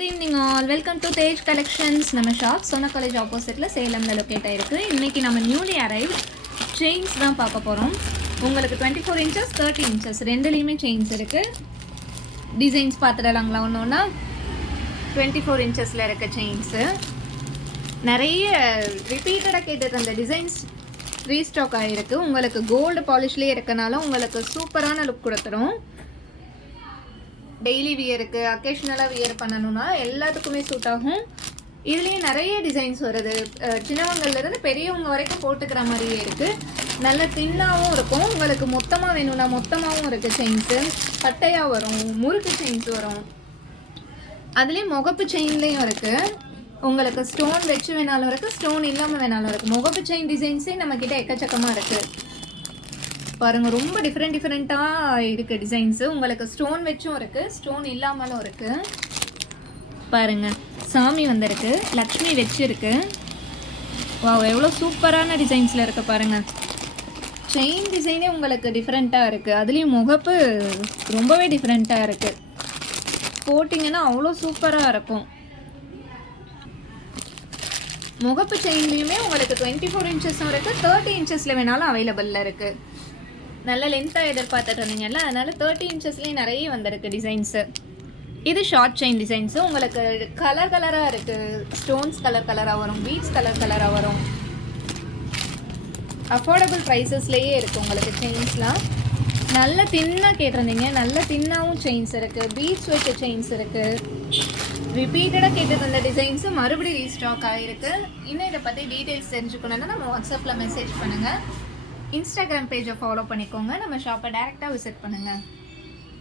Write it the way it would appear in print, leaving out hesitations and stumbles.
Good evening all. Welcome to Tej Collections. நம்ம shop Sona college ஆப்போசிட்ல சேலம்ல locate ஆயிருக்கு. இன்னைக்கு நம்ம நியூலி அரைவ்ட் செயின்ஸ் தான் பார்க்க போறோம். உங்களுக்கு 24 inches 30 inches ரெண்டுலயுமே செயின்ஸ் இருக்கு. டிசைன்ஸ் பார்த்துடலாங்களா ஒன்னொன்னா. 24 inchesல இருக்க செயின்ஸ் நிறைய ரிப்பீட்டடாக கேட்டது அந்த டிசைன்ஸ் ரீஸ்டாக் ஆகிருக்கு. உங்களுக்கு கோல்டு பாலிஷ்லேயே இருக்கனால உங்களுக்கு சூப்பரான லுக் கொடுத்துரும். டெய்லி வியருக்கு அக்கேஷ்னலாக வியர் பண்ணணும்னா எல்லாத்துக்குமே சூட் ஆகும். இதுலேயே நிறைய டிசைன்ஸ் வருது. சின்னவங்கள்லேருந்து பெரியவங்க வரைக்கும் போட்டுக்கிற மாதிரியே இருக்குது. நல்ல தின்னாகவும் இருக்கும். உங்களுக்கு மொத்தமாக வேணும்னா மொத்தமாகவும் இருக்குது. செயின்ஸு பட்டையாக வரும், முறுக்கு செயின்ஸ் வரும். அதுலேயும் முகப்பு செயின்லேயும் இருக்குது. உங்களுக்கு ஸ்டோன் வச்சு வேணாலும் இருக்குது, ஸ்டோன் இல்லாமல் வேணாலும் இருக்குது. முகப்பு செயின் டிசைன்ஸே நம்மக்கிட்ட எக்கச்சக்கமாக இருக்குது பாருங்கள். ரொம்ப டிஃப்ரெண்ட்டாக இருக்குது டிசைன்ஸு. உங்களுக்கு ஸ்டோன் வச்சும் இருக்குது, ஸ்டோன் இல்லாமலும் இருக்குது. பாருங்கள், சாமி வந்திருக்கு, லக்ஷ்மி வச்சுருக்கு. வா, எவ்வளோ சூப்பரான டிசைன்ஸில் இருக்குது பாருங்கள். செயின் டிசைனே உங்களுக்கு டிஃப்ரெண்ட்டாக இருக்குது. அதுலேயும் முகப்பு ரொம்பவே டிஃப்ரெண்ட்டாக இருக்குது. போட்டிங்கன்னா அவ்வளோ சூப்பராக இருக்கும். முகப்பு செயின்லேயுமே உங்களுக்கு 24 inchesம் இருக்குது, 30 inchesல வேணாலும் அவைலபிளில் இருக்குது. நல்ல லென்த்தாக எதிர்பார்த்துட்டு இருந்தீங்கல்ல, அதனால் 30 inchesலேயும் நிறைய வந்திருக்கு டிசைன்ஸு. இது ஷார்ட் செயின் டிசைன்ஸு. உங்களுக்கு கலராக இருக்குது. ஸ்டோன்ஸ் கலராக வரும், பீட்ஸ் கலராக வரும். அஃபோர்டபுள் ப்ரைஸஸ்லேயே இருக்குது உங்களுக்கு செயின்ஸ்லாம். நல்ல தின்னாக கேட்டிருந்தீங்க, நல்ல தின்னாகவும் செயின்ஸ் இருக்குது. பீட்ஸ் வச்ச செயின்ஸ் இருக்குது. ரிப்பீட்டடாக கேட்டது அந்த டிசைன்ஸு மறுபடியும் ரீஸ்டாக் ஆகிருக்கு. இன்னும் இதை பற்றி டீட்டெயில்ஸ் தெரிஞ்சுக்கணுன்னா நம்ம வாட்ஸ்அப்பில் மெசேஜ் பண்ணுங்கள். இன்ஸ்டாகிராம் பேஜை ஃபாலோ பண்ணிக்கோங்க. நம்ம ஷாப்பை டைரெக்டாக விசிட் பண்ணுங்கள்.